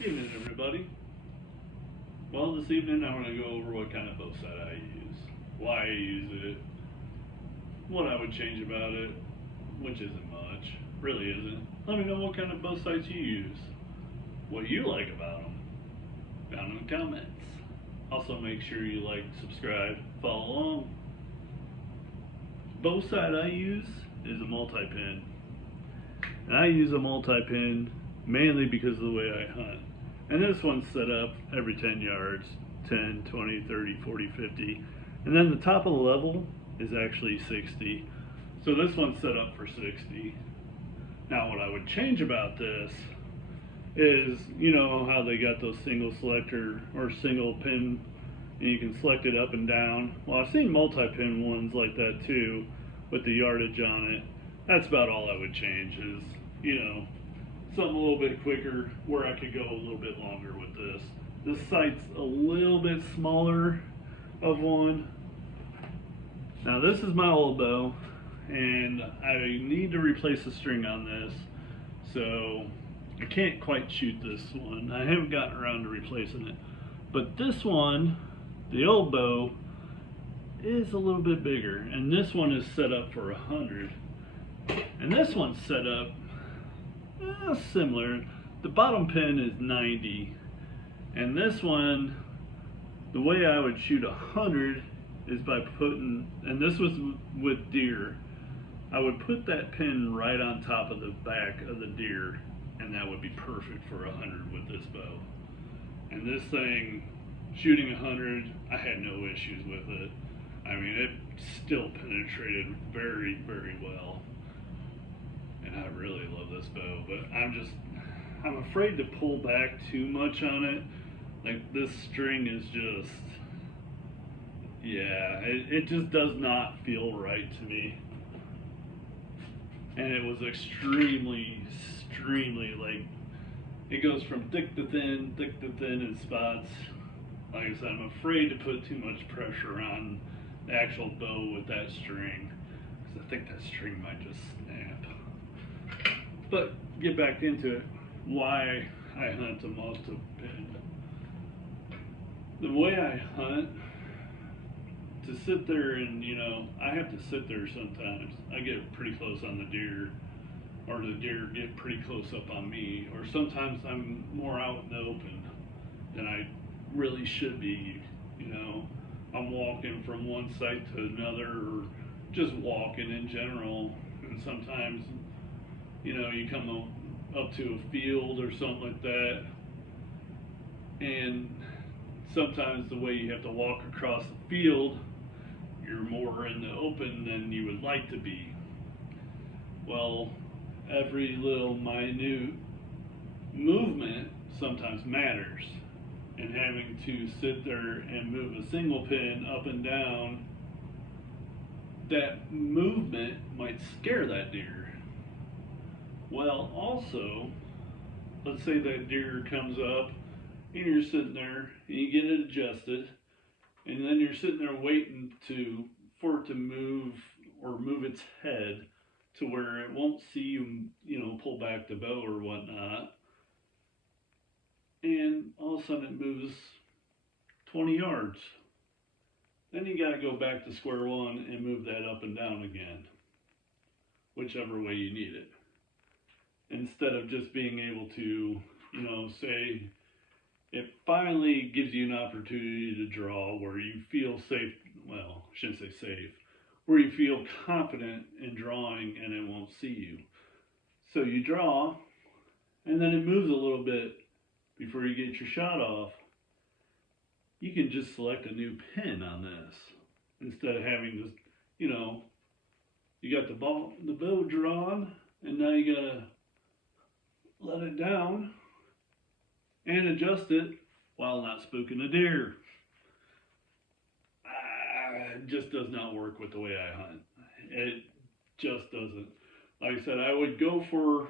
Evening, everybody. Well, this evening I'm going to go over what kind of bow sight I use, why I use it, what I would change about it, which isn't much, really isn't. Let me know what kind of bow sights you use, what you like about them, down in the comments. Also, make sure you like, subscribe, follow along. Bow sight I use is a multi-pin, and I use a multi-pin mainly because of the way I hunt. And this one's set up every 10 yards, 10, 20, 30, 40, 50. And then the top of the level is actually 60. So this one's set up for 60. Now what I would change about this is, you know how they got those single selector or single pin and you can select it up and down. Well, I've seen multi-pin ones like that too with the yardage on it. That's about all I would change is, something a little bit quicker where I could go a little bit longer with this. This sight's a little bit smaller of one. Now this is my old bow and I need to replace the string on this, so I can't quite shoot this one. I haven't gotten around to replacing it. But this one, the old bow, is a little bit bigger, and this one is set up for 100. And this one's set up similar. The bottom pin is 90, and this one, the way I would shoot 100 is by putting, and this was with deer, I would put that pin right on top of the back of the deer, and that would be perfect for 100 with this bow. And this thing, shooting 100, I had no issues with it. I mean, it still penetrated very, very well. And I really love this bow, but I'm afraid to pull back too much on it. Like, this string is just, yeah, it just does not feel right to me. And it was extremely, like, it goes from thick to thin in spots. Like I said, I'm afraid to put too much pressure on the actual bow with that string, because I think that string might just snap. But get back into it, why I hunt a multi-pin. The way I hunt, to sit there and, I have to sit there sometimes. I get pretty close on the deer, or the deer get pretty close up on me, or sometimes I'm more out in the open than I really should be. I'm walking from one site to another, or just walking in general, and sometimes you come up to a field or something like that, and sometimes the way you have to walk across the field, you're more in the open than you would like to be. Well, every little minute movement sometimes matters, and having to sit there and move a single pin up and down, that movement might scare that deer. Well, also, let's say that deer comes up and you're sitting there and you get it adjusted, and then you're sitting there waiting for it to move, or move its head to where it won't see you, pull back the bow or whatnot. And all of a sudden it moves 20 yards. Then you got to go back to square one and move that up and down again, whichever way you need it. Instead of just being able to, say, it finally gives you an opportunity to draw where you feel safe. Well, I shouldn't say safe, where you feel confident in drawing and it won't see you. So you draw, and then it moves a little bit before you get your shot off. You can just select a new pin on this instead of having to, you got the bow drawn, and now you gotta let it down and adjust it while not spooking a deer. It just does not work with the way I hunt. It just doesn't. Like I said, I would go for,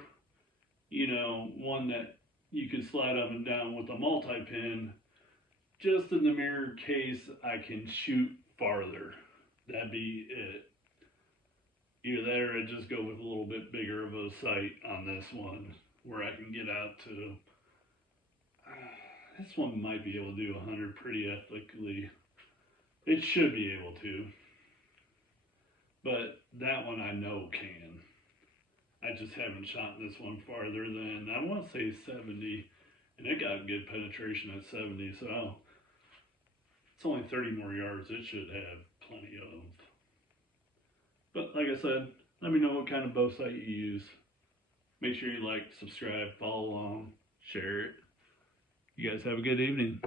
one that you could slide up and down with a multi-pin, just in the mere case I can shoot farther. That'd be it. Either that, or I'd just go with a little bit bigger of a sight on this one, where I can get out to, This one might be able to do 100 pretty ethically. It should be able to. But that one I know can. I just haven't shot this one farther than, I want to say 70. And it got good penetration at 70. So it's only 30 more yards. It should have plenty of. But like I said, let me know what kind of bow sight you use. Make sure you like, subscribe, follow along, share it. You guys have a good evening.